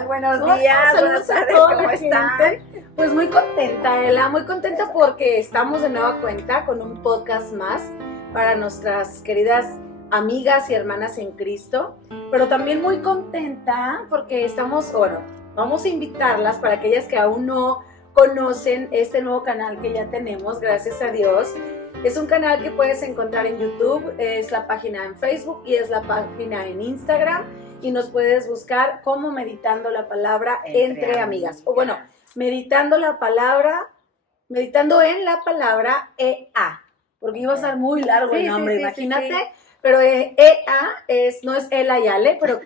días, buenas tardes, ¿cómo están? Pues muy contenta, Ela, muy contenta porque estamos de nueva cuenta con un podcast más para nuestras queridas amigas y hermanas en Cristo, pero también muy contenta porque vamos a invitarlas para aquellas que aún no conocen este nuevo canal que ya tenemos, gracias a Dios. Es un canal que puedes encontrar en YouTube, es la página en Facebook y es la página en Instagram, y nos puedes buscar como Meditando la Palabra entre amigas. O bueno, meditando en la palabra EA, porque iba a ser muy largo el nombre, imagínate. Sí. Pero EA no es Ela y Ale, pero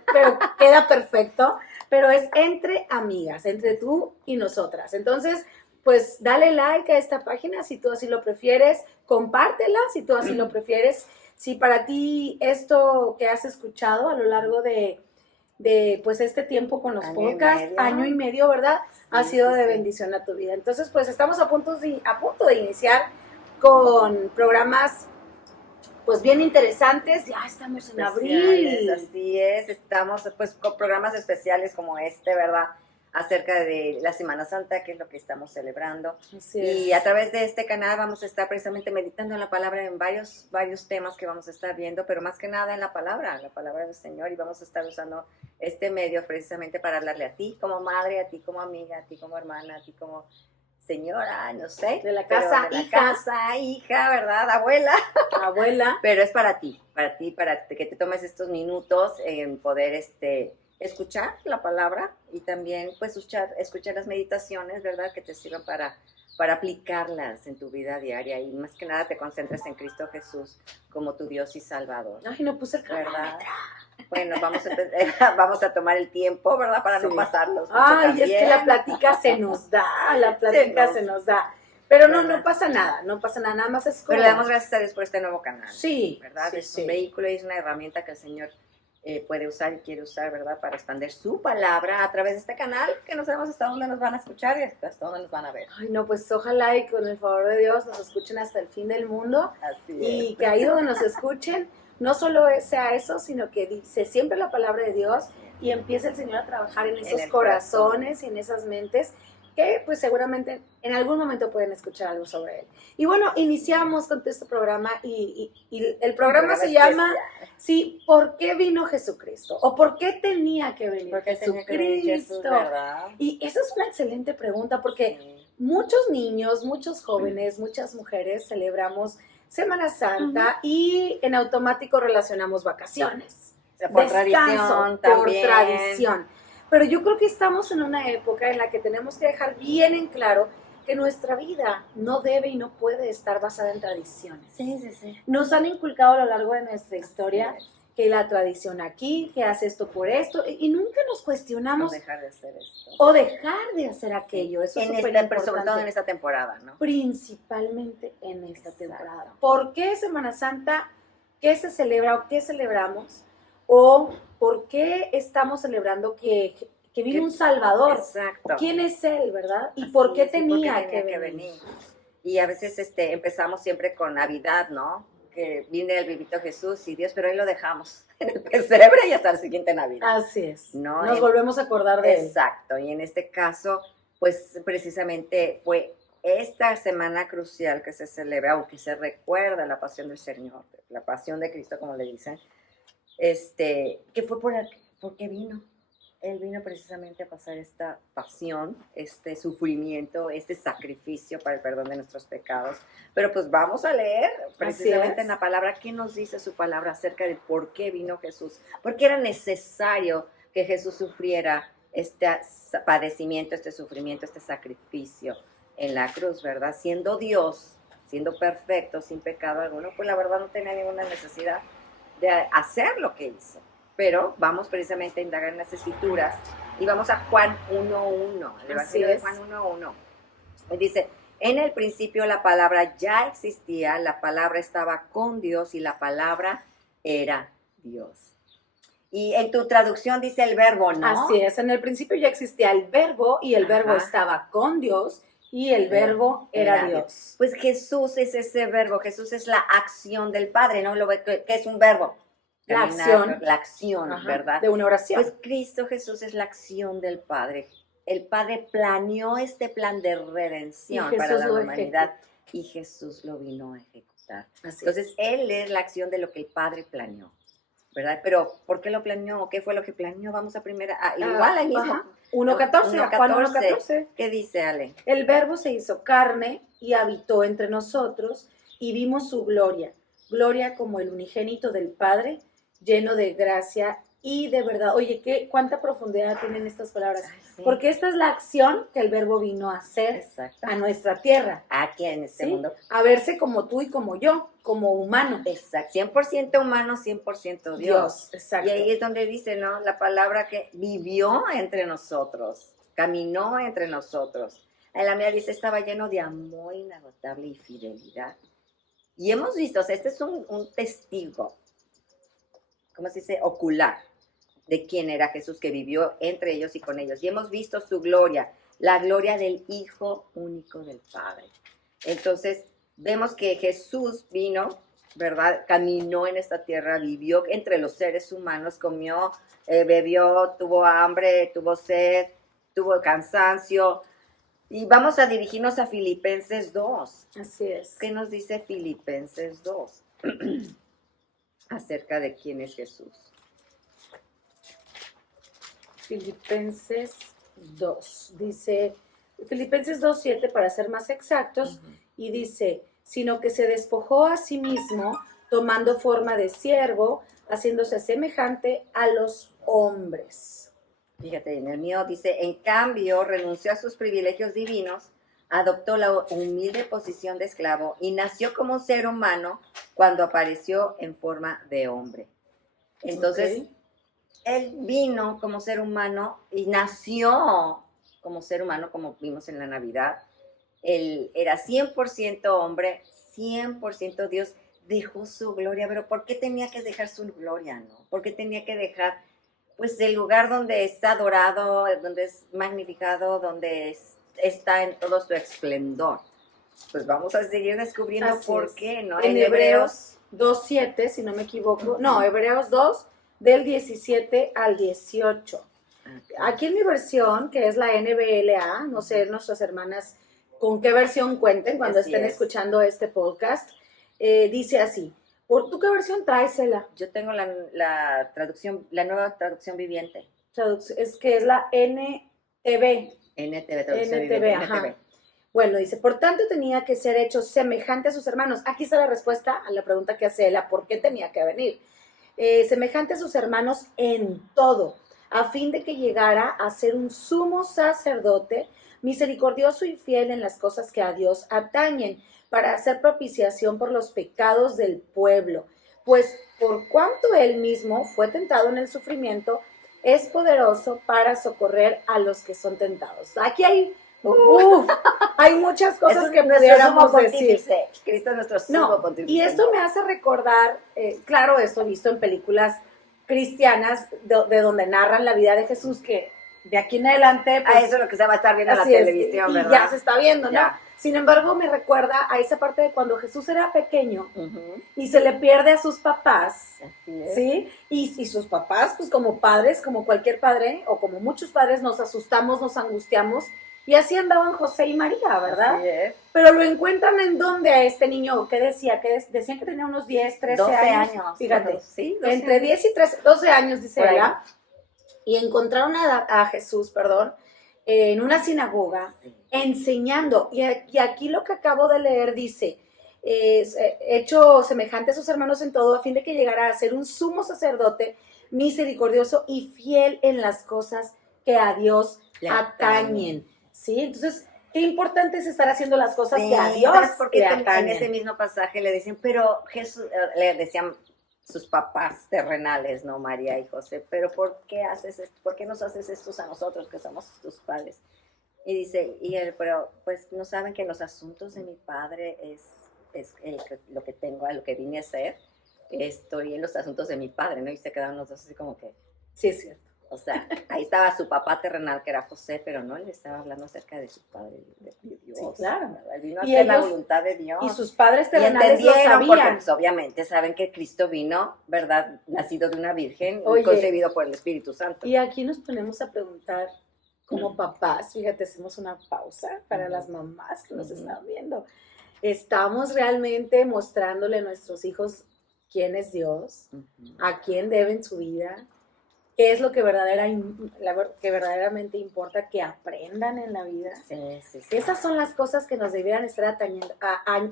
queda perfecto, pero es entre amigas, entre tú y nosotras. Entonces, pues dale like a esta página si tú así lo prefieres, compártela si tú así lo prefieres. Si para ti esto que has escuchado a lo largo de pues este tiempo con los podcasts, año y medio, ¿verdad? Sí, ha sido de bendición a tu vida. Entonces, pues estamos a punto de iniciar con programas pues bien interesantes. Ya estamos en abril. Así es, estamos pues con programas especiales como este, ¿verdad? Acerca de la Semana Santa, que es lo que estamos celebrando. Y a través de este canal vamos a estar precisamente meditando en la palabra en varios temas que vamos a estar viendo, pero más que nada en la palabra del Señor, y vamos a estar usando este medio precisamente para hablarle a ti como madre, a ti como amiga, a ti como hermana, a ti como señora, no sé. De la casa, hija, ¿verdad? Abuela. Pero es para ti, para que te tomes estos minutos en poder escuchar la palabra y también pues escuchar las meditaciones, ¿verdad? Que te sirvan para aplicarlas en tu vida diaria, y más que nada te concentres en Cristo Jesús como tu Dios y Salvador. Ay, no puse el ¿verdad? Bueno, vamos a tomar el tiempo, ¿verdad? Para no pasarlos mucho. Ay, también. Es que la plática se nos da, se nos da. Pero no pasa nada, nada más es como... Pero le damos gracias a Dios por este nuevo canal. Sí. ¿Verdad? Es un vehículo y es una herramienta que el Señor puede usar y quiere usar, ¿verdad? Para expandir su palabra a través de este canal, que no sabemos hasta dónde nos van a escuchar y hasta dónde nos van a ver. Ay, no, pues ojalá y con el favor de Dios nos escuchen hasta el fin del mundo. Así y es. Que ahí donde nos escuchen, no solo sea eso, sino que dice siempre la palabra de Dios y empieza el Señor a trabajar en esos corazones y en esas mentes que pues seguramente en algún momento pueden escuchar algo sobre él. Y bueno, iniciamos con este programa y el programa se llama, ¿por qué vino Jesucristo? ¿O por qué tenía que venir Jesucristo? Y esa es una excelente pregunta porque muchos niños, muchos jóvenes, muchas mujeres celebramos Semana Santa y en automático relacionamos vacaciones. Por tradición también. Por tradición. Pero yo creo que estamos en una época en la que tenemos que dejar bien en claro que nuestra vida no debe y no puede estar basada en tradiciones. Sí. Nos han inculcado a lo largo de nuestra historia que la tradición aquí, que hace esto por esto, y nunca nos cuestionamos. O dejar de hacer esto. O dejar de hacer aquello. Eso es súper importante. Pero sobre todo en esta temporada, ¿no? Principalmente en esta temporada. ¿Por qué Semana Santa? ¿Qué se celebra o qué celebramos? ¿O por qué estamos celebrando que vino un Salvador? Exacto. ¿Quién es Él, verdad? ¿Y por qué tenía que venir? Y a veces empezamos siempre con Navidad, ¿no? Que viene el bebito Jesús y Dios, pero ahí lo dejamos en el pesebre y hasta la siguiente Navidad. Así es. ¿No? Nos volvemos a acordar de Él. Exacto. Y en este caso, pues precisamente fue esta semana crucial que se celebra, o que se recuerda la pasión del Señor, la pasión de Cristo, como le dicen, que fue porque vino. Él vino precisamente a pasar esta pasión, este sufrimiento, este sacrificio para el perdón de nuestros pecados. Pero pues vamos a leer precisamente en la palabra qué nos dice su palabra acerca de por qué vino Jesús. Porque era necesario que Jesús sufriera este padecimiento, este sufrimiento, este sacrificio en la cruz, ¿verdad? Siendo Dios, siendo perfecto, sin pecado alguno, pues la verdad no tenía ninguna necesidad de hacer lo que hizo. Pero vamos precisamente a indagar en las Escrituras y vamos a Juan 1:1, el Evangelio de Juan 1:1. Y dice, en el principio la palabra ya existía, la palabra estaba con Dios y la palabra era Dios. Y en tu traducción dice el verbo, ¿no? Así es, en el principio ya existía el verbo y el verbo estaba con Dios y el verbo era Dios. Pues Jesús es ese verbo, Jesús es la acción del Padre, ¿no? ¿Qué es un verbo? La acción, ajá, ¿verdad? de una oración. Pues Cristo Jesús es la acción del Padre. El Padre planeó este plan de redención para la humanidad y Jesús lo vino a ejecutar. Entonces, Él es la acción de lo que el Padre planeó, ¿verdad? Pero, ¿por qué lo planeó? ¿Qué fue lo que planeó? Vamos a primera, igual ahí mismo. 1.14, Juan 1.14. ¿Qué dice, Ale? El Verbo se hizo carne y habitó entre nosotros y vimos su gloria, gloria como el unigénito del Padre, lleno de gracia y de verdad. Oye, cuánta profundidad tienen estas palabras. Ay, sí. Porque esta es la acción que el Verbo vino a hacer a nuestra tierra. Aquí en este mundo. A verse como tú y como yo, como humano. Exacto, 100% humano, 100% Dios. Exacto. Y ahí es donde dice, ¿no? La palabra que vivió entre nosotros, caminó entre nosotros. En la mía dice, estaba lleno de amor inagotable y fidelidad. Y hemos visto, o sea, este es un testigo, ¿cómo se dice? Ocular de quién era Jesús, que vivió entre ellos y con ellos. Y hemos visto su gloria, la gloria del Hijo único del Padre. Entonces, vemos que Jesús vino, ¿verdad? Caminó en esta tierra, vivió entre los seres humanos, comió, bebió, tuvo hambre, tuvo sed, tuvo cansancio. Y vamos a dirigirnos a Filipenses 2. Así es. ¿Qué nos dice Filipenses 2? Acerca de quién es Jesús. Filipenses 2. Dice, Filipenses 2:7 para ser más exactos, y dice, sino que se despojó a sí mismo, tomando forma de siervo, haciéndose semejante a los hombres. Fíjate, en el mío dice, en cambio, renunció a sus privilegios divinos, adoptó la humilde posición de esclavo y nació como ser humano cuando apareció en forma de hombre. Entonces, él vino como ser humano y nació como ser humano, como vimos en la Navidad. Él era 100% hombre, 100% Dios, dejó su gloria, pero ¿por qué tenía que dejar su gloria, no? ¿Por qué tenía que dejar, pues, el lugar donde está adorado, donde es magnificado, donde está en todo su esplendor? Pues vamos a seguir descubriendo por qué, ¿no? En Hebreos 2:7, si no me equivoco, no, Hebreos 2, del 17 al 18. Aquí en mi versión, que es la NBLA, no sé, nuestras hermanas con qué versión cuenten cuando estén escuchando este podcast, dice así. ¿Tú qué versión traes, Ela? Yo tengo la traducción, la nueva traducción viviente. Es que es la NTV. Traducción viviente. Ajá. NTV. Bueno, dice, por tanto tenía que ser hecho semejante a sus hermanos. Aquí está la respuesta a la pregunta que hace Ela, ¿por qué tenía que venir? Semejante a sus hermanos en todo, a fin de que llegara a ser un sumo sacerdote, misericordioso y fiel en las cosas que a Dios atañen, para hacer propiciación por los pecados del pueblo. Pues por cuanto él mismo fue tentado en el sufrimiento, es poderoso para socorrer a los que son tentados. Aquí hay muchas cosas que pudiéramos decir. Cristo es nuestro sumo pontífice. Y esto me hace recordar, claro, esto he visto en películas cristianas de donde narran la vida de Jesús, que de aquí en adelante, pues, eso es lo que se va a estar viendo en la televisión, ¿verdad? Y ya se está viendo, ¿no? Sin embargo, me recuerda a esa parte de cuando Jesús era pequeño y se le pierde a sus papás, ¿sí? Y sus papás, pues como padres, como cualquier padre, o como muchos padres, nos asustamos, nos angustiamos, y así andaban José y María, ¿verdad? Así es. Pero lo encuentran en donde a este niño, ¿qué decía? Decían que tenía unos 10, 13 años. Fíjate, bueno, sí, entre 10 y 13, 12 años, dice ella. Y encontraron a Jesús, en una sinagoga, enseñando. Y aquí lo que acabo de leer dice, hecho semejante a sus hermanos en todo, a fin de que llegara a ser un sumo sacerdote, misericordioso y fiel en las cosas que a Dios atañen. ¿Sí? Entonces, qué importante es estar haciendo las cosas que a Dios porque en ese mismo pasaje le dicen, pero Jesús, le decían sus papás terrenales, ¿no? María y José, pero ¿por qué nos haces esto a nosotros que somos tus padres? Y dice, pero pues no saben que los asuntos de mi padre es lo que tengo, a lo que vine a hacer, estoy en los asuntos de mi padre, ¿no? Y se quedaron los dos así como que, sí, es cierto. O sea, ahí estaba su papá terrenal, que era José, pero no le estaba hablando acerca de su padre, de Dios. Sí, claro. ¿Verdad? Vino a Y hacer la ellos- voluntad de Dios. Y sus padres Y terrenales lo entendieron, porque sabían. pues, obviamente saben que Cristo vino, ¿verdad? Nacido de una virgen, Oye, y concebido por el Espíritu Santo. Y aquí nos ponemos a preguntar, como papás, fíjate, hacemos una pausa para las mamás que nos están viendo. ¿Estamos realmente mostrándole a nuestros hijos quién es Dios? ¿A quién deben su vida? ¿Qué es lo que, que verdaderamente importa que aprendan en la vida? Sí. Esas son las cosas que nos debieran estar atañando,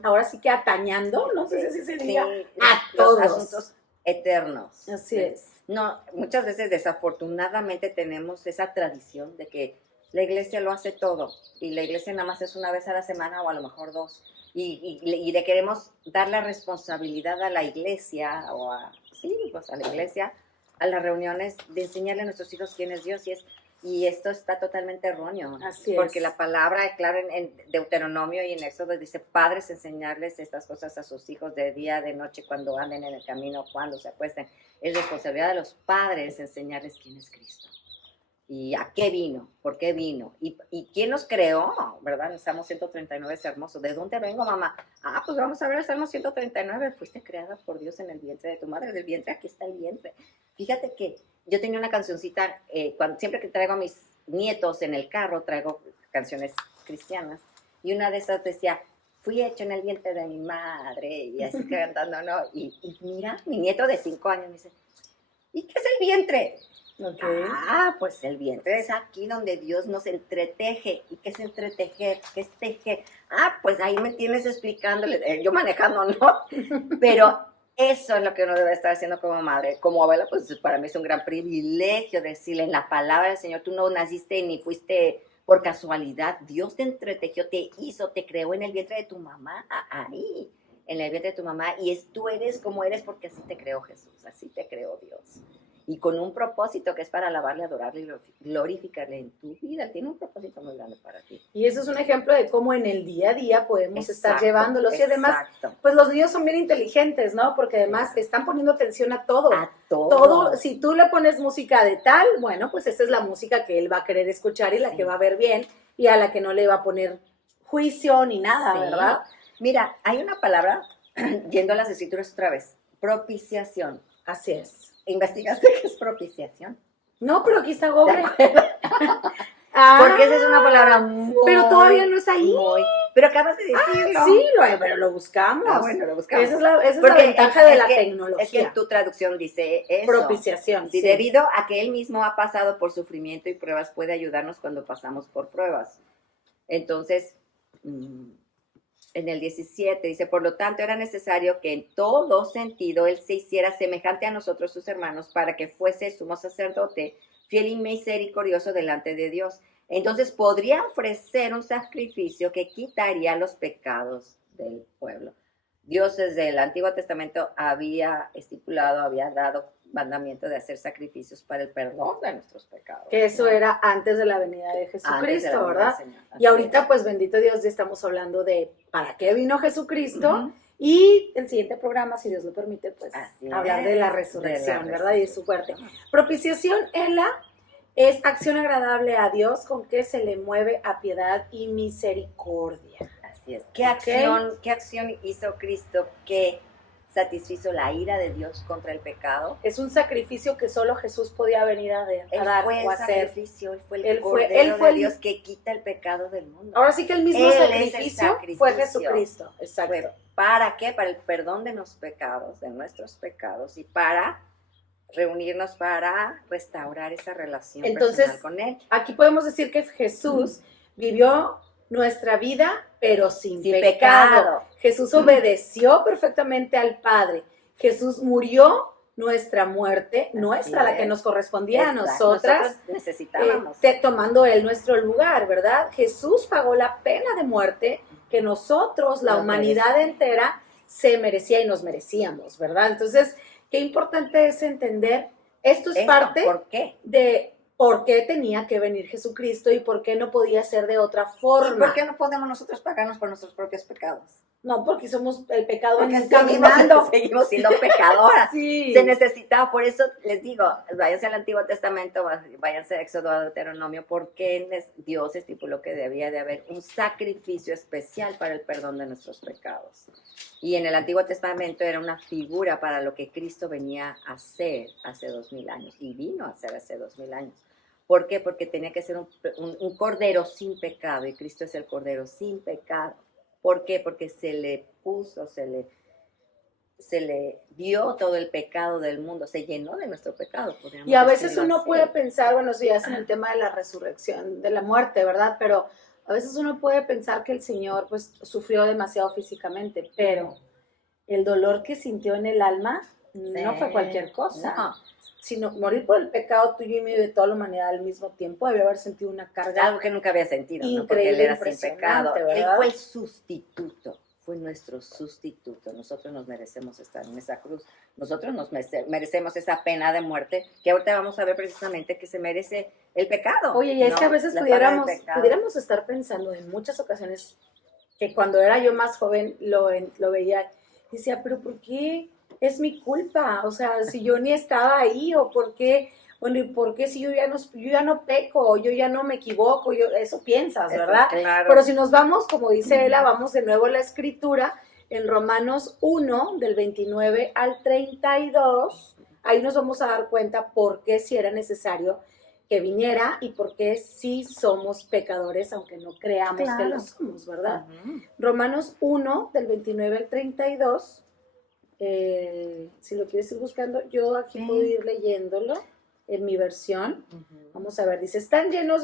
ahora sí que atañando, no sé si así se diga, a los todos. asuntos eternos. Así es. No, muchas veces desafortunadamente tenemos esa tradición de que la iglesia lo hace todo y la iglesia nada más es una vez a la semana o a lo mejor dos y le queremos dar la responsabilidad a la iglesia pues a la iglesia, a las reuniones, de enseñarle a nuestros hijos quién es Dios y esto está totalmente erróneo. Así porque es. la palabra, claro, en Deuteronomio y en Éxodo dice, padres, enseñarles estas cosas a sus hijos de día, de noche, cuando anden en el camino, cuando se acuesten. Es responsabilidad de los padres enseñarles quién es Cristo y a qué vino, por qué vino y quién nos creó, ¿verdad? El Salmo 139 es hermoso. ¿De dónde vengo, mamá? Pues vamos a ver el Salmo 139. Fuiste creada por Dios en el vientre de tu madre. Del vientre, aquí está el vientre. Fíjate que yo tenía una cancioncita, siempre que traigo a mis nietos en el carro, traigo canciones cristianas, y una de esas decía, fui hecho en el vientre de mi madre, y así cantando, ¿no? Y mira, mi nieto de 5 años me dice, ¿y qué es el vientre? Okay. Pues el vientre es aquí donde Dios nos entreteje. ¿Y qué es entretejer? ¿Qué es tejer? Pues ahí me tienes explicándole, yo manejando, ¿no? Pero eso es lo que uno debe estar haciendo como madre. Como abuela, pues para mí es un gran privilegio decirle en la palabra del Señor, tú no naciste ni fuiste por casualidad. Dios te entretejió, te hizo, te creó en el vientre de tu mamá, ahí, en el vientre de tu mamá. Y tú eres como eres porque así te creó Jesús, así te creó Dios. Y con un propósito que es para alabarle, adorarle y glorificarle en tu vida. Tiene un propósito muy grande para ti. Y eso es un ejemplo de cómo en el día a día podemos estar llevándolos. Y además, exacto. pues los niños son bien inteligentes, ¿no? Porque además están poniendo atención a todo. A todo. Si tú le pones música de tal, bueno, pues esa es la música que él va a querer escuchar y la que va a ver bien y a la que no le va a poner juicio ni nada, ¿verdad? Mira, hay una palabra, yendo a las escrituras otra vez, propiciación. Así es. ¿Investigaste qué es propiciación? No, pero aquí está Google. Porque esa es una palabra muy... Pero todavía no es ahí. Pero acabas de decirlo. Sí, pero lo buscamos. Bueno, lo buscamos. Esa es la ventaja de la tecnología. Es que tu traducción dice eso. Propiciación. Sí, debido a que él mismo ha pasado por sufrimiento y pruebas, puede ayudarnos cuando pasamos por pruebas. Entonces, en el 17 dice, por lo tanto era necesario que en todo sentido él se hiciera semejante a nosotros sus hermanos para que fuese sumo sacerdote, fiel y misericordioso delante de Dios. Entonces podría ofrecer un sacrificio que quitaría los pecados del pueblo. Dios desde el Antiguo Testamento había estipulado, había dado mandamiento de hacer sacrificios para el perdón de nuestros pecados. Que eso era antes de la venida de Jesucristo, ¿verdad? Y ahorita, pues bendito Dios, ya estamos hablando de para qué vino Jesucristo. Y el siguiente programa, si Dios lo permite, pues hablar de la resurrección, ¿verdad? Y de su muerte. Propiciación, Ela, es acción agradable a Dios con que se le mueve a piedad y misericordia. Así es. ¿Qué acción hizo Cristo que satisfizo la ira de Dios contra el pecado? Es un sacrificio que solo Jesús podía venir a dar o a hacer. Él fue el Cordero de Dios que quita el pecado del mundo. Ahora sí que el mismo sacrificio fue Jesucristo. Exacto. ¿Para qué? Para el perdón de nuestros pecados y para reunirnos para restaurar esa relación personal con Él. Aquí podemos decir que Jesús vivió nuestra vida, pero sin pecado. Jesús obedeció perfectamente al Padre. Jesús murió nuestra muerte, la que nos correspondía a nosotras. Nosotros necesitábamos. Tomando Él nuestro lugar, ¿verdad? Jesús pagó la pena de muerte que nosotros, la humanidad entera, se merecía y nos merecíamos, ¿verdad? Entonces, qué importante es entender, esto es parte de por qué tenía que venir Jesucristo y por qué no podía ser de otra forma. ¿Y por qué no podemos nosotros pagarnos por nuestros propios pecados? No, porque somos el pecado porque caminando. seguimos siendo pecadoras. Sí. Se necesitaba, por eso les digo, váyanse al Antiguo Testamento, váyanse a Éxodo, a Deuteronomio, porque Dios estipuló que debía de haber un sacrificio especial para el perdón de nuestros pecados. Y en el Antiguo Testamento era una figura para lo que Cristo venía a hacer hace 2000 años, y vino a hacer hace 2000 años. ¿Por qué? Porque tenía que ser un cordero sin pecado, y Cristo es el cordero sin pecado. ¿Por qué? Porque se le puso, se le dio todo el pecado del mundo, se llenó de nuestro pecado. Y a veces uno puede pensar, bueno, si ya es en el tema de la resurrección, de la muerte, ¿verdad? Pero a veces uno puede pensar que el Señor pues sufrió demasiado físicamente, pero el dolor que sintió en el alma no fue cualquier cosa. No. Sino morir por el pecado tuyo y mío de toda la humanidad al mismo tiempo, debe haber sentido una carga. Algo que nunca había sentido, ¿no? Porque Increíble, él era sin pecado. ¿verdad? Él fue el sustituto, fue nuestro sustituto. Nosotros nos merecemos estar en esa cruz. Nosotros nos merecemos esa pena de muerte, que ahorita vamos a ver precisamente que se merece el pecado. Oye, y es que a veces pudiéramos estar pensando en muchas ocasiones que cuando era yo más joven lo veía y decía, pero ¿por qué es mi culpa? O sea, si yo ni estaba ahí, o por qué, bueno, y por qué si yo ya no peco, o yo ya no me equivoco, eso piensas, ¿verdad? Claro. Pero si nos vamos, como dice Ela, vamos de nuevo a la escritura, en Romanos 1, del 29 al 32, ahí nos vamos a dar cuenta por qué si era necesario que viniera y por qué sí somos pecadores, aunque no creamos que lo somos, ¿verdad? Romanos 1, del 29 al 32, si lo quieres ir buscando, yo aquí puedo ir leyéndolo en mi versión. Vamos a ver, dice, están llenos,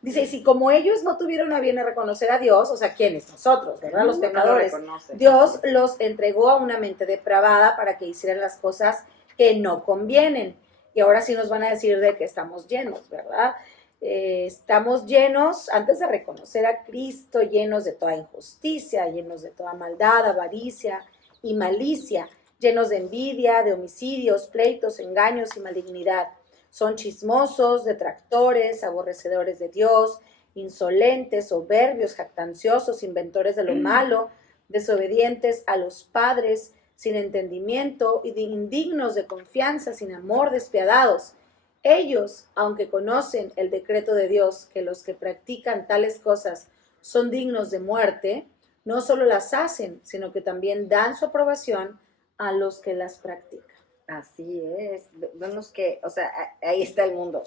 dice, y si como ellos no tuvieron a bien a reconocer a Dios, o sea, ¿quiénes? Nosotros, ¿verdad? Los pecadores. Dios los entregó a una mente depravada para que hicieran las cosas que no convienen. Y ahora sí nos van a decir de que estamos llenos, ¿verdad? Estamos llenos, antes de reconocer a Cristo, llenos de toda injusticia, llenos de toda maldad, avaricia y malicia, llenos de envidia, de homicidios, pleitos, engaños y malignidad. Son chismosos, detractores, aborrecedores de Dios, insolentes, soberbios, jactanciosos, inventores de lo malo, desobedientes a los padres, sin entendimiento y indignos de confianza, sin amor, despiadados. Ellos, aunque conocen el decreto de Dios, que los que practican tales cosas son dignos de muerte, no solo las hacen, sino que también dan su aprobación a los que las practican. Así es. Vemos que, o sea, ahí está el mundo.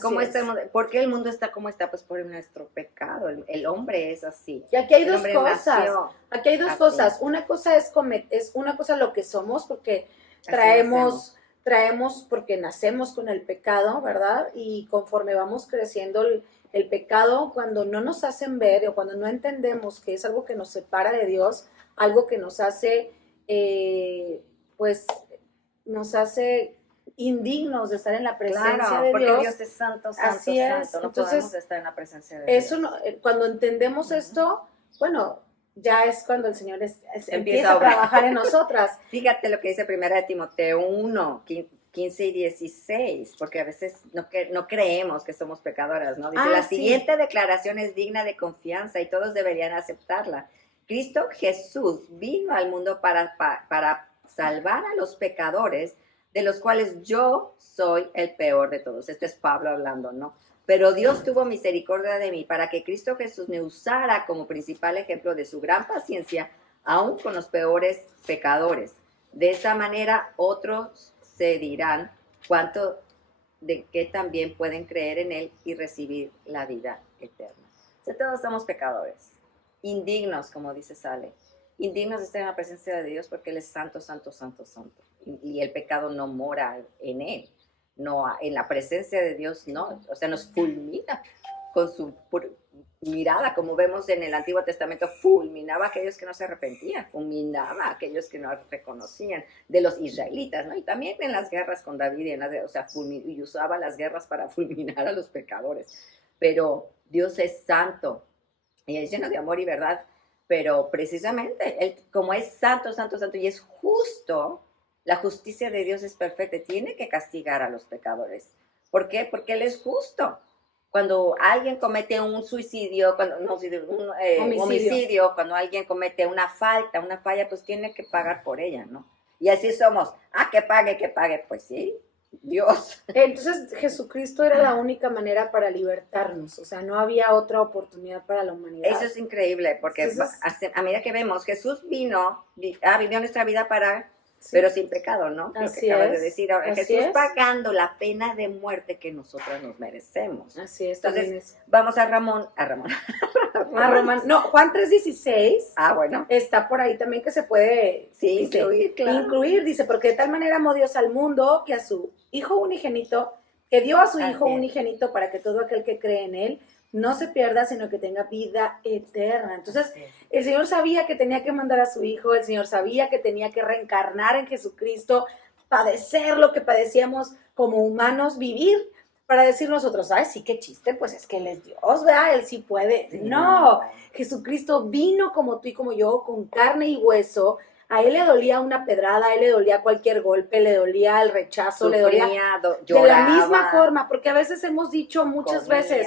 ¿Cómo está el mundo? ¿Por qué el mundo está como está? Pues por nuestro pecado. El hombre es así. Y aquí hay dos cosas. Aquí hay dos cosas. Una cosa es una cosa lo que somos, porque traemos, porque nacemos con el pecado, ¿verdad? Y conforme vamos creciendo el pecado, cuando no nos hacen ver o cuando no entendemos que es algo que nos separa de Dios, algo que nos hace, pues, nos hace indignos de estar en la presencia de porque Dios. Dios es santo, santo, Así es. santo. No Entonces, podemos estar en la presencia de Dios. Eso no, cuando entendemos esto, bueno, ya es cuando el Señor empieza a trabajar en nosotras. Fíjate lo que dice 1 Timoteo 1, 15 y 16, porque a veces no creemos que somos pecadoras, ¿no? Dice, la siguiente declaración es digna de confianza y todos deberían aceptarla. Cristo Jesús vino al mundo para salvar a los pecadores, de los cuales yo soy el peor de todos. Esto es Pablo hablando, ¿no? Pero Dios tuvo misericordia de mí para que Cristo Jesús me usara como principal ejemplo de su gran paciencia, aún con los peores pecadores. De esa manera otros se dirán cuánto de que también pueden creer en Él y recibir la vida eterna. O sea, todos somos pecadores, indignos, como dice Sale. Indignos de estar en la presencia de Dios porque Él es santo, santo, santo, santo. Y el pecado no mora en Él. No, en la presencia de Dios no. O sea, nos fulmina con su mirada, como vemos en el Antiguo Testamento, fulminaba a aquellos que no se arrepentían, fulminaba a aquellos que no reconocían, de los israelitas, ¿no? Y también en las guerras con David, o sea, y usaba las guerras para fulminar a los pecadores. Pero Dios es santo y es lleno de amor y verdad. Pero precisamente, Él, como es santo, santo, santo, y es justo, la justicia de Dios es perfecta, tiene que castigar a los pecadores. ¿Por qué? Porque Él es justo. cuando alguien comete un suicidio, homicidio, cuando alguien comete una falla, pues tiene que pagar por ella, ¿no? Y así somos, que pague, pues sí, Dios. Entonces Jesucristo era la única manera para libertarnos, o sea, no había otra oportunidad para la humanidad. Eso es increíble, porque a medida que vemos, Jesús vivió nuestra vida pero sin pecado, ¿no? Lo que acabas de decir ahora. Jesús pagando la pena de muerte que nosotras nos merecemos. Así es. Entonces, vamos a Román. No, Juan 3:16. Bueno. Está por ahí también que se puede incluir, claro. Incluir, dice, porque de tal manera amó Dios al mundo que a su Hijo unigénito, que dio a su Hijo unigénito para que todo aquel que cree en Él no se pierda, sino que tenga vida eterna. Entonces, el Señor sabía que tenía que mandar a su Hijo, el Señor sabía que tenía que reencarnar en Jesucristo, padecer lo que padecíamos como humanos, vivir para decir nosotros, ay, sí, qué chiste, pues es que Él es Dios, ¿verdad? Él sí puede. Sí, no, Jesucristo vino como tú y como yo, con carne y hueso. A Él le dolía una pedrada, a Él le dolía cualquier golpe, le dolía el rechazo, le dolía lloraba, de la misma forma, porque a veces hemos dicho muchas veces,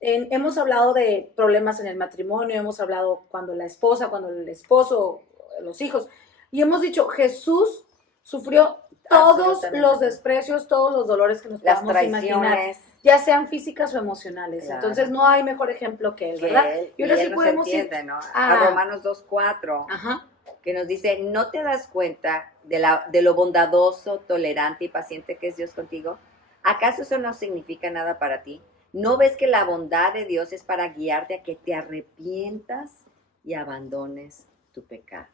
hemos hablado de problemas en el matrimonio, hemos hablado cuando la esposa, cuando el esposo, los hijos, y hemos dicho, Jesús sufrió todos los desprecios, todos los dolores que nos podamos imaginar, ya sean físicas o emocionales. Claro. Entonces no hay mejor ejemplo que Él, ¿verdad? Y ahora sí podemos ir, ¿no? A Romanos 2:4. Ajá. Que nos dice, ¿no te das cuenta de lo bondadoso, tolerante y paciente que es Dios contigo? ¿Acaso eso no significa nada para ti? ¿No ves que la bondad de Dios es para guiarte a que te arrepientas y abandones tu pecado?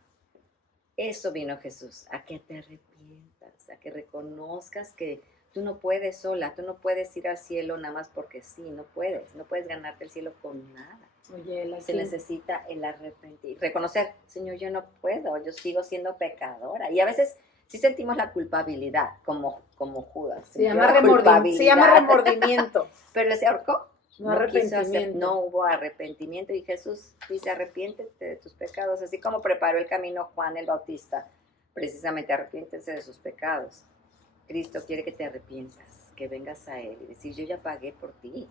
Eso vino Jesús, a que te arrepientas, a que reconozcas que tú no puedes sola, tú no puedes ir al cielo nada más porque sí, no puedes ganarte el cielo con nada. Oye, se necesita el arrepentir, reconocer, Señor, yo no puedo, yo sigo siendo pecadora. Y a veces sí sentimos la culpabilidad, como Judas. Se llama remordimiento. Pero ese ahorcó. Arrepentimiento. No hubo arrepentimiento. Y Jesús dice, arrepiéntete de tus pecados. Así como preparó el camino Juan el Bautista, precisamente arrepiéntese de sus pecados. Cristo quiere que te arrepientas, que vengas a Él y decir, yo ya pagué por ti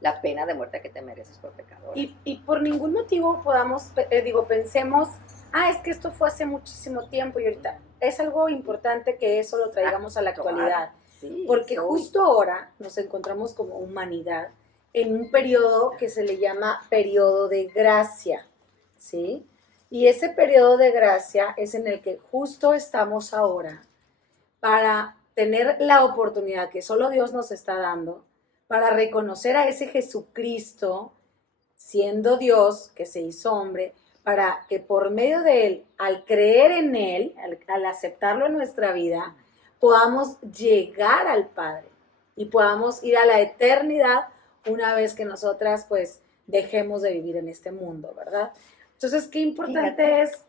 la pena de muerte que te mereces por pecador. Y por ningún motivo pensemos, es que esto fue hace muchísimo tiempo y ahorita es algo importante que eso lo traigamos a la actualidad. Sí, porque justo ahora nos encontramos como humanidad en un periodo que se le llama periodo de gracia, ¿sí? Y ese periodo de gracia es en el que justo estamos ahora para tener la oportunidad que solo Dios nos está dando para reconocer a ese Jesucristo, siendo Dios, que se hizo hombre, para que por medio de Él, al creer en Él, al aceptarlo en nuestra vida, podamos llegar al Padre y podamos ir a la eternidad una vez que nosotras, pues, dejemos de vivir en este mundo, ¿verdad? Entonces, qué importante es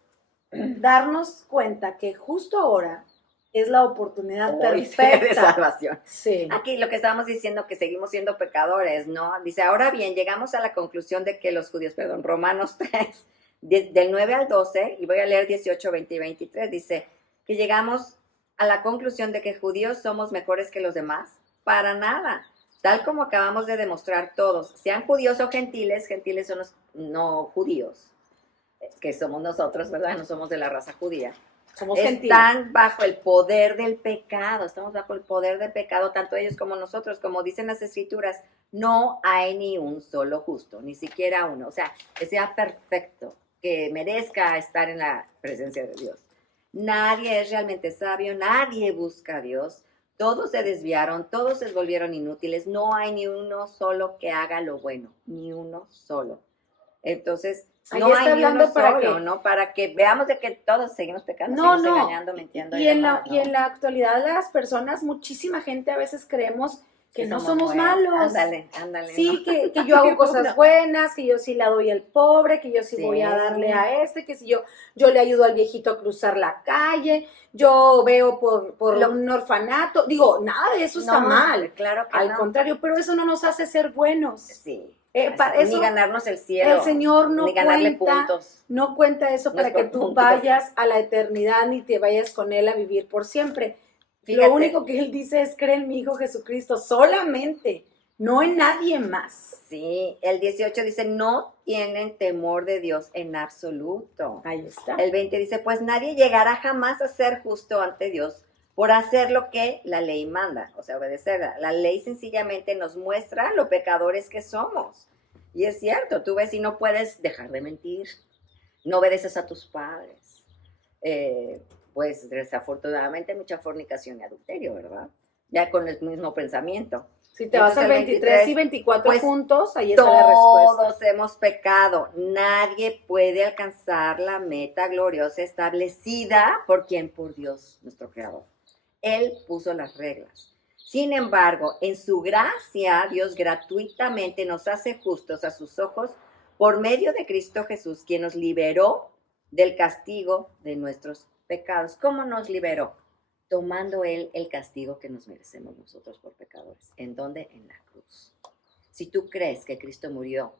darnos cuenta que justo ahora es la oportunidad perfecta de salvación. Sí. Aquí lo que estábamos diciendo, que seguimos siendo pecadores, ¿no? Dice, ahora bien, llegamos a la conclusión de que los judíos, Romanos 3, del 9 al 12, y voy a leer 18, 20 y 23, dice que llegamos a la conclusión de que judíos somos mejores que los demás. Para nada. Tal como acabamos de demostrar todos, sean judíos o gentiles son los no judíos, que somos nosotros, ¿verdad? No somos de la raza judía. Somos gentiles. Están bajo el poder del pecado, estamos bajo el poder del pecado, tanto ellos como nosotros, como dicen las escrituras, no hay ni un solo justo, ni siquiera uno, o sea, que sea perfecto, que merezca estar en la presencia de Dios. Nadie es realmente sabio, nadie busca a Dios, todos se desviaron, todos se volvieron inútiles, no hay ni uno solo que haga lo bueno, ni uno solo. Entonces, no hay ni uno solo, ¿no? Para que veamos de que todos seguimos pecando, seguimos engañando, mintiendo. Y en la actualidad las personas, muchísima gente a veces creemos que no somos malos. Ándale. Sí, ¿no? que yo hago cosas buenas, que yo sí la doy al pobre, que yo sí voy a darle a que si yo le ayudo al viejito a cruzar la calle, yo veo por un orfanato. Digo, nada de eso está mal. Claro que al contrario, pero eso no nos hace ser buenos. Sí. Para eso, ni ganarnos el cielo. El Señor no ni ganarle puntos. No cuenta eso para que tú vayas a la eternidad ni te vayas con Él a vivir por siempre. Fíjate. Lo único que Él dice es, cree en mi Hijo Jesucristo solamente. no en nadie más. Sí, el 18 dice, no tienen temor de Dios en absoluto. Ahí está. El 20 dice, pues nadie llegará jamás a ser justo ante Dios por hacer lo que la ley manda, o sea, obedecerla. La ley sencillamente nos muestra lo pecadores que somos. Y es cierto, tú ves y no puedes dejar de mentir, no obedeces a tus padres. Pues desafortunadamente mucha fornicación y adulterio, ¿verdad? Ya con el mismo pensamiento. Si te vas al 23 y 24 pues, juntos, ahí está la respuesta. Todos hemos pecado. Nadie puede alcanzar la meta gloriosa establecida por quién, por Dios, nuestro Creador. Él puso las reglas. Sin embargo, en su gracia, Dios gratuitamente nos hace justos a sus ojos por medio de Cristo Jesús, quien nos liberó del castigo de nuestros pecados. ¿Cómo nos liberó? Tomando Él el castigo que nos merecemos nosotros por pecadores. ¿En dónde? En la cruz. Si tú crees que Cristo murió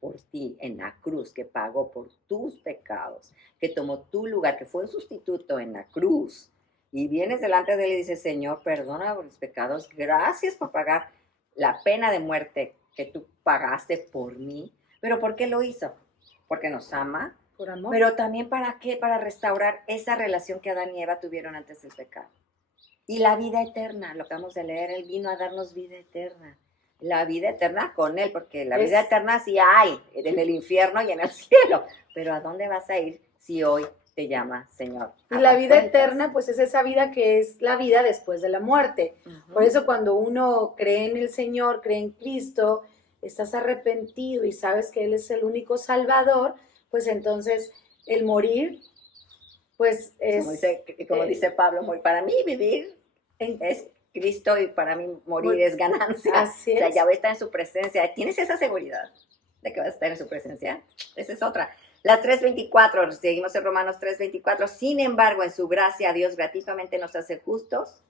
por ti en la cruz, que pagó por tus pecados, que tomó tu lugar, que fue un sustituto en la cruz, y vienes delante de Él y dices, Señor, perdona por mis pecados, gracias por pagar la pena de muerte que tú pagaste por mí. ¿Pero por qué lo hizo? Porque nos ama. Por amor. Pero también ¿para qué? Para restaurar esa relación que Adán y Eva tuvieron antes del pecado. Y la vida eterna, lo que acabamos de leer, Él vino a darnos vida eterna. La vida eterna con Él, porque la vida eterna sí hay en el infierno y en el cielo. Pero ¿a dónde vas a ir si hoy te llama Señor? Y la vida eterna, pues es esa vida que es la vida después de la muerte. Por eso cuando uno cree en el Señor, cree en Cristo, estás arrepentido y sabes que Él es el único Salvador, pues entonces el morir, pues es... Como dice Pablo, para mí vivir es Cristo y para mí morir es ganancia. Así es. O sea, ya voy a estar en su presencia. ¿Tienes esa seguridad de que vas a estar en su presencia? Esa es otra. La 3:24, seguimos en Romanos 3:24. Sin embargo, en su gracia, Dios gratuitamente nos hace justos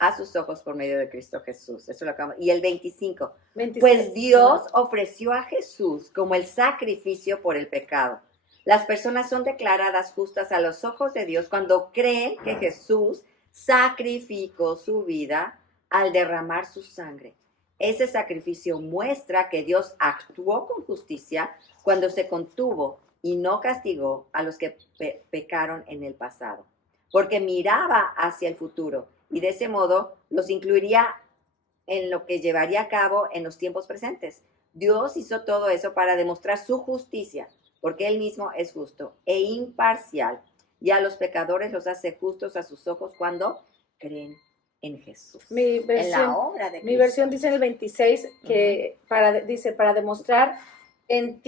a sus ojos por medio de Cristo Jesús. Eso lo acabamos. Y el 25. Pues Dios ofreció a Jesús como el sacrificio por el pecado. Las personas son declaradas justas a los ojos de Dios cuando creen que Jesús sacrificó su vida al derramar su sangre. Ese sacrificio muestra que Dios actuó con justicia cuando se contuvo y no castigó a los que pecaron en el pasado, porque miraba hacia el futuro y de ese modo los incluiría en lo que llevaría a cabo en los tiempos presentes. Dios hizo todo eso para demostrar su justicia, porque Él mismo es justo e imparcial, y a los pecadores los hace justos a sus ojos cuando creen en Jesús. En la obra de Cristo. Mi versión dice en el 26 que para demostrar en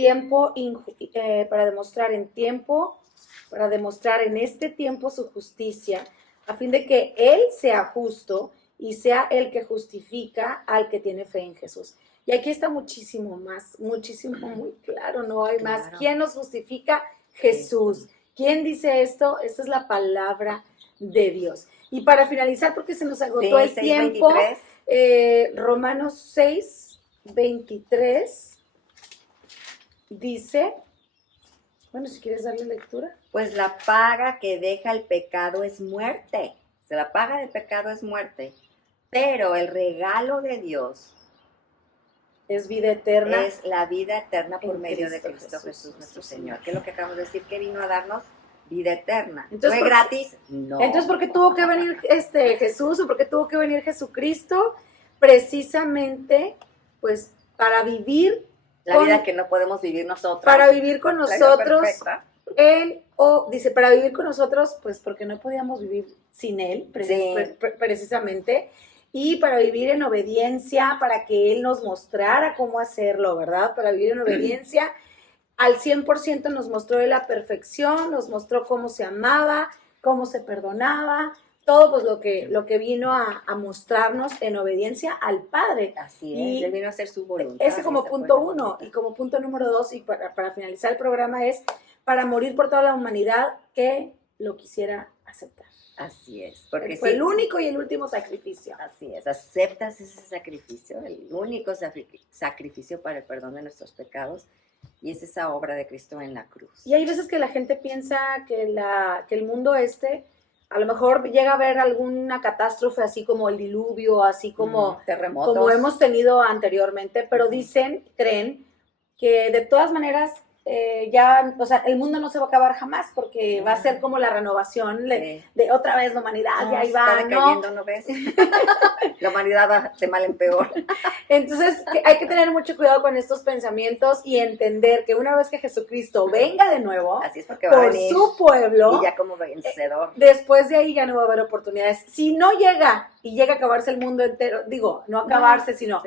este tiempo su justicia, a fin de que Él sea justo y sea el que justifica al que tiene fe en Jesús. Y aquí está muchísimo, muy claro, no hay más. ¿Quién nos justifica? Jesús. ¿Quién dice esto? Esta es la palabra de Dios. Y para finalizar, porque se nos agotó el tiempo, Romanos 6:23 dice, bueno, si quieres darle lectura. Pues la paga que deja el pecado es muerte. O sea, la paga del pecado es muerte. Pero el regalo de Dios es vida eterna. Es la vida eterna por medio de Cristo Jesús nuestro Señor. ¿Qué es lo que acabamos de decir? Que vino a darnos vida eterna. Entonces, ¿fue gratis? No. Entonces, ¿por qué tuvo que venir Jesús o por qué tuvo que venir Jesucristo? Precisamente, pues, para vivir la vida que no podemos vivir nosotros. Para vivir con nosotros. Dice, para vivir con nosotros, pues, porque no podíamos vivir sin Él, precisamente. Y para vivir en obediencia, para que Él nos mostrara cómo hacerlo, ¿verdad? Para vivir en obediencia, al 100% nos mostró de la perfección, nos mostró cómo se amaba, cómo se perdonaba, todo pues lo que vino a mostrarnos en obediencia al Padre. Así es, y Él vino a hacer su voluntad. Ese como punto 1, y como punto número 2, y para finalizar el programa es para morir por toda la humanidad que lo quisiera aceptar. Así es. Porque fue el único y el último sacrificio. Así es, aceptas ese sacrificio, el único sacrificio para el perdón de nuestros pecados, y es esa obra de Cristo en la cruz. Y hay veces que la gente piensa que el mundo a lo mejor llega a haber alguna catástrofe así como el diluvio, así como terremotos, como hemos tenido anteriormente, pero creen que de todas maneras ya, o sea, el mundo no se va a acabar jamás porque va a ser como la renovación de otra vez la humanidad, ya ahí va, está decayendo, ¿no ves? La humanidad va de mal en peor. Entonces, hay que tener mucho cuidado con estos pensamientos y entender que una vez que Jesucristo venga de nuevo, así es porque va a venir su pueblo, y ya como vencedor, después de ahí ya no va a haber oportunidades. Si no llega y llega a acabarse el mundo entero, digo, no acabarse, sino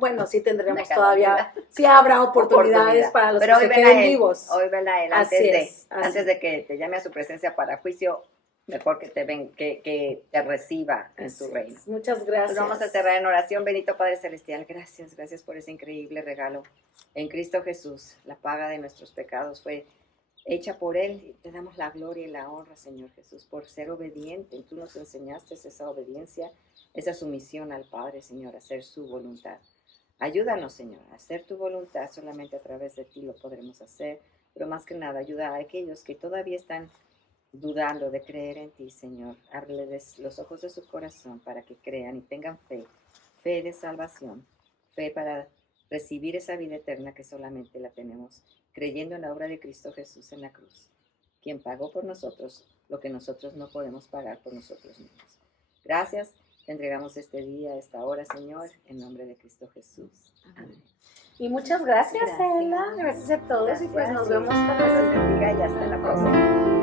bueno, sí tendremos todavía, sí habrá oportunidades para los que se queden vivos. Hoy ven a él antes de que te llame a su presencia para juicio. Mejor que te reciba en su reino. Muchas gracias. Pues vamos a cerrar en oración. Bendito Padre Celestial, gracias por ese increíble regalo. En Cristo Jesús, la paga de nuestros pecados fue hecha por Él. Y te damos la gloria y la honra, Señor Jesús, por ser obediente. Tú nos enseñaste esa obediencia, esa sumisión al Padre, Señor, a hacer su voluntad. Ayúdanos, Señor, a hacer tu voluntad. Solamente a través de ti lo podremos hacer. Pero más que nada, ayuda a aquellos que todavía están dudando de creer en ti, Señor. Ábreles los ojos de su corazón para que crean y tengan fe de salvación, fe para recibir esa vida eterna que solamente la tenemos creyendo en la obra de Cristo Jesús en la cruz, quien pagó por nosotros lo que nosotros no podemos pagar por nosotros mismos. Gracias, te entregamos este día, esta hora, Señor, en nombre de Cristo Jesús. Amén. Y muchas gracias, Ela. Gracias a todos y pues nos vemos hasta la próxima. Y hasta la próxima.